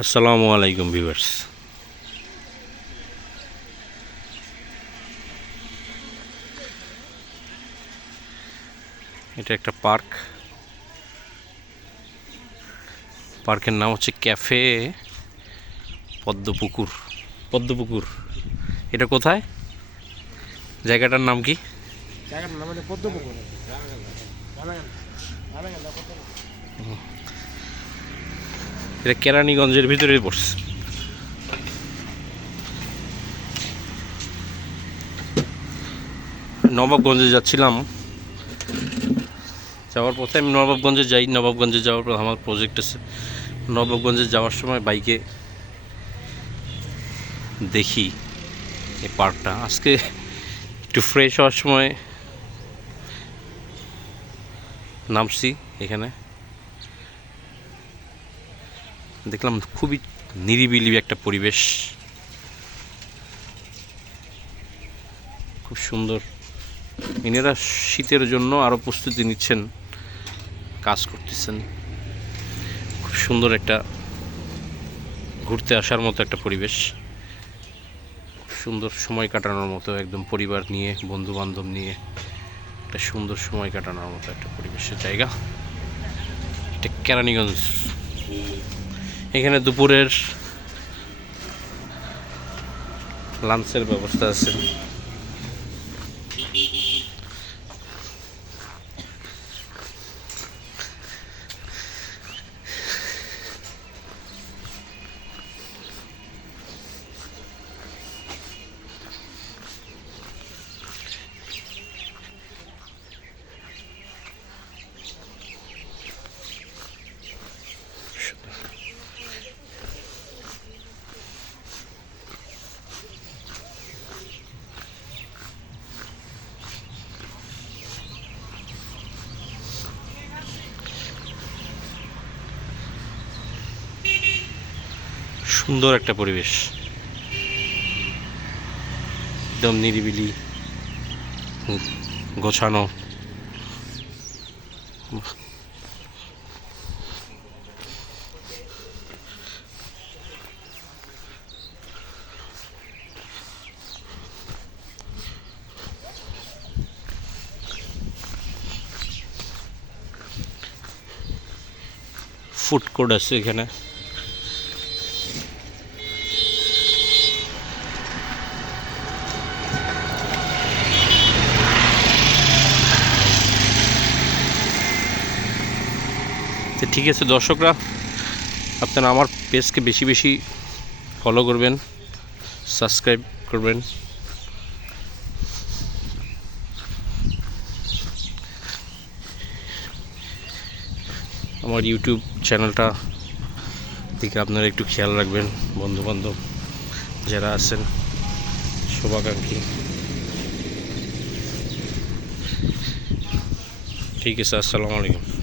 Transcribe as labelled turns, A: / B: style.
A: আসসালামু আলাইকুম ভিউয়ার্স। এটা একটা পার্ক। পার্কের নাম হচ্ছে ক্যাফে পদ্মপুকুর। পদ্মপুকুর। এটা কোথায়? জায়গাটার নাম কি?
B: জায়গাটার নাম পদ্মপুকুর।
A: এটা কেরানীগঞ্জের ভিতরে পড়ছে। নবাবগঞ্জে যাচ্ছিলাম। যাওয়ার পথে আমি নবাবগঞ্জে যাই, নবাবগঞ্জে যাওয়ার পর আমার প্রজেক্ট আছে। নবাবগঞ্জে যাওয়ার সময় বাইকে দেখি এই পার্কটা আজকে একটু ফ্রেশ হওয়ার সময় নামছি এখানে। দেখলাম খুবই নিরিবিলি একটা পরিবেশ। খুব সুন্দর। ইনারা শীতের জন্য আরও প্রস্তুতি নিচ্ছেন, কাজ করতেছেন। খুব সুন্দর একটা ঘুরতে আসার মতো একটা পরিবেশ। সুন্দর সময় কাটানোর মতো একদম পরিবার নিয়ে বন্ধু বান্ধব নিয়ে একটা সুন্দর সময় কাটানোর মতো একটা পরিবেশের জায়গা। এটা কেরানীগঞ্জ। এখানে দুপুরের লাঞ্চের ব্যবস্থা আছে। সুন্দর একটা পরিবেশ। একদম নিরিবিলি গোছানো। ফুড কোর্ট আছে এখানে। ঠিক আছে দর্শকরা, আপনারা আমার পেজকে বেশি বেশি ফলো করবেন সাবস্ক্রাইব করবেন। আমার ইউটিউব চ্যানেলটা দিকে আপনারা একটু খেয়াল রাখবেন, বন্ধুবান্ধব যারা আছেন, শুভাকাঙ্ক্ষী। ঠিক আছে, আসসালামু আলাইকুম।